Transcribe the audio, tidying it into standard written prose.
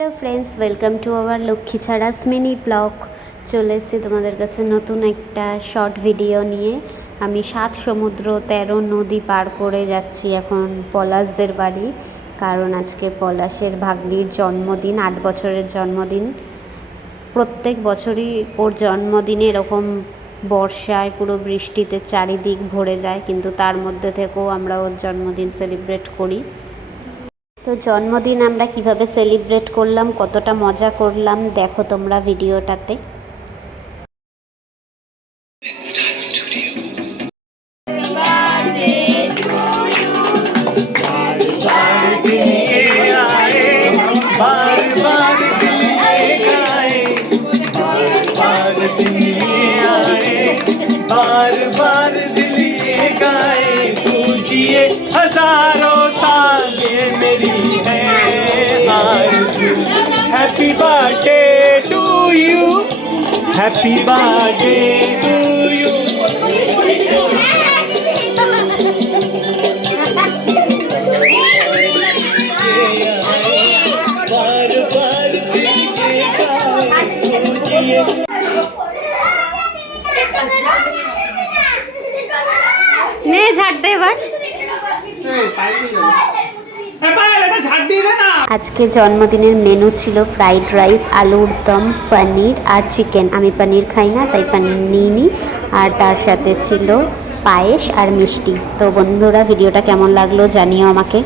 Hello friends, welcome to our Lakshmi ছাড়াস mini blog. চলে এসেছি তোমাদের কাছে নতুন একটা শর্ট ভিডিও নিয়ে। আমি 7 সমুদ্র 13 নদী পার করে যাচ্ছি এখন পলাশদের বাড়ি, কারণ আজকে পলাশের ভাগ্নির জন্মদিন, 8 বছরের জন্মদিন। প্রত্যেক বছরই ওর জন্মদিনে এরকম বর্ষায় পুরো বৃষ্টিতে চারিদিক ভরে যায়, কিন্তু তার মধ্যে থেকেও আমরা ওর জন্মদিন সেলিব্রেট করি। তো জন্মদিন আমরা কিভাবে সেলিব্রেট করলাম, কতটা মজা করলাম, দেখো তোমরা ভিডিওটাতে। हजारों साल ये मेरी है आरज़ू। Happy birthday to you, happy birthday to you. बार बार নে ঝাড় দে এবার। আজকে জন্মদিনের মেনু ছিল ফ্রাইড রাইস, আলুর দম, পনির আর চিকেন। আমি পনির খাই না, তাই পনির নিইনি। আর তার সাথে ছিল পায়েস আর মিষ্টি। তো বন্ধুরা, ভিডিওটা কেমন লাগলো জানিও আমাকে।